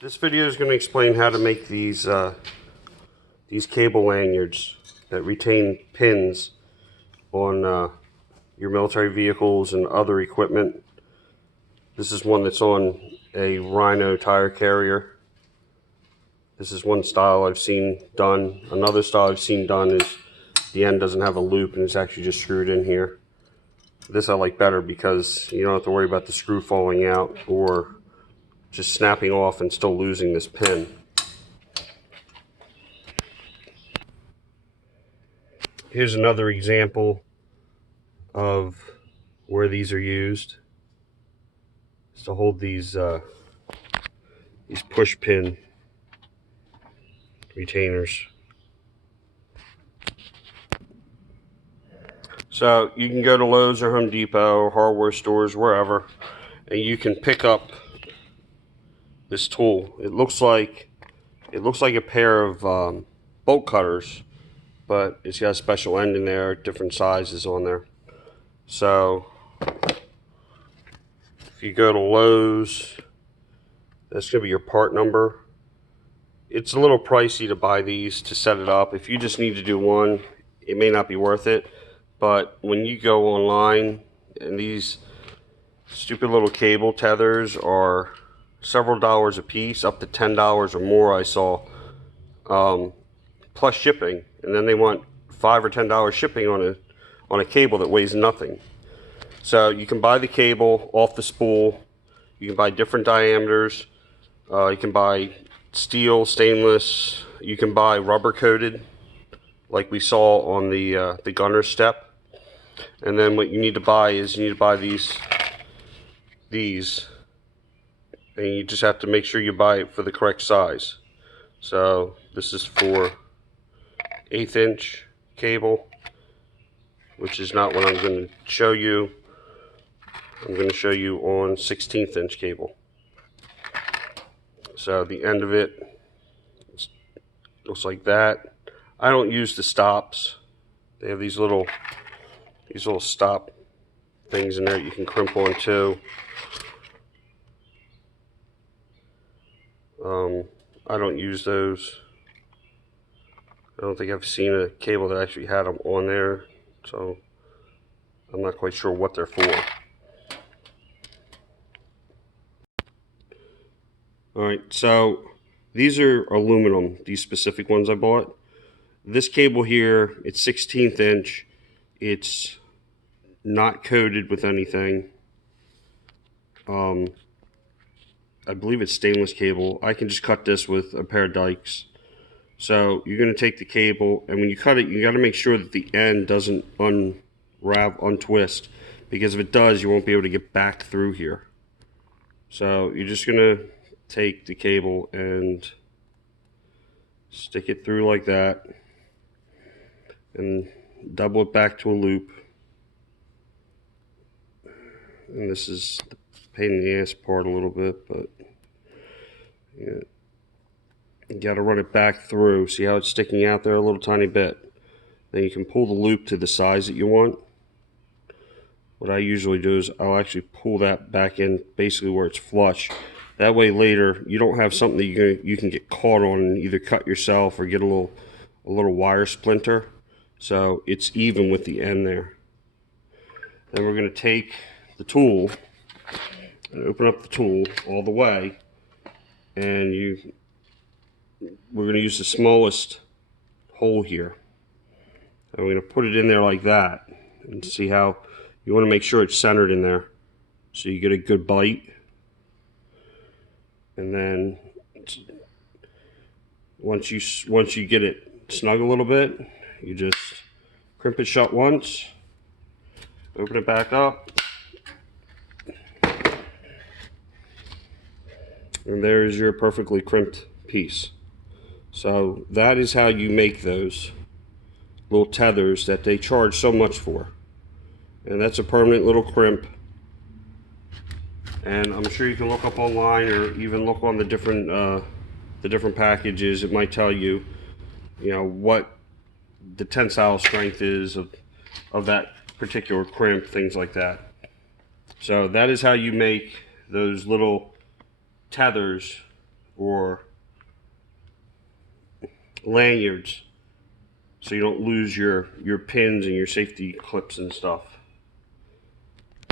This video is going to explain how to make these cable lanyards that retain pins on your military vehicles and other equipment. This is one that's on a Rhino tire carrier. This is one style I've seen done. Another style I've seen done is the end doesn't have a loop and it's actually just screwed in here. This I like better because you don't have to worry about the screw falling out or just snapping off and still losing this pin. Here's another example of where these are used. It's to hold these push pin retainers. So you can go to Lowe's or Home Depot or hardware stores, wherever, and you can pick up this tool. It looks like a pair of bolt cutters, but it's got a special end in there, different sizes on there. So if you go to Lowe's, that's going to be your part number. It's a little pricey to buy these to set it up. If you just need to do one, it may not be worth it. But when you go online, and these stupid little cable tethers are several dollars a piece, up to $10 or more I saw, plus shipping. And then they want $5 or $10 shipping on a cable that weighs nothing. So you can buy the cable off the spool. You can buy different diameters. You can buy steel, stainless. You can buy rubber coated, like we saw on the gunner step. And then what you need to buy is these, and you just have to make sure you buy it for the correct size. So this is for 1/8 inch cable, which is not what I'm going to show you. I'm going to show you on 1/16 inch cable. So the end of it looks like that. I don't use the stops. They have these little stop things in there you can crimp on too. I don't use those. I don't think I've seen a cable that actually had them on there, so I'm not quite sure what they're for. Alright, so these are aluminum, these specific ones I bought. This cable here, it's 1/16 inch. It's not coated with anything. I believe it's stainless cable. I can just cut this with a pair of dikes. So you're going to take the cable, and when you cut it, you got to make sure that the end doesn't untwist, because if it does, you won't be able to get back through here. So you're just going to take the cable and stick it through like that, and double it back to a loop. And this is the pain in the ass part a little bit, but yeah, you got to run it back through. See how it's sticking out there a little tiny bit? Then you can pull the loop to the size that you want. What I usually do is I'll actually pull that back in basically where it's flush. That way later you don't have something that you can get caught on and either cut yourself or get a little wire splinter. So it's even with the end there. Then we're going to take the tool and open up the tool all the way, and we're going to use the smallest hole here, and we're going to put it in there like that, and see how you want to make sure it's centered in there so you get a good bite. And then once you get it snug a little bit, you just crimp it shut once, open it back up, and there's your perfectly crimped piece. So that is how you make those little tethers that they charge so much for. And that's a permanent little crimp. And I'm sure you can look up online or even look on the different packages. It might tell you, what the tensile strength is of that particular crimp, things like that. So that is how you make those little tethers or lanyards so you don't lose your pins and your safety clips and stuff.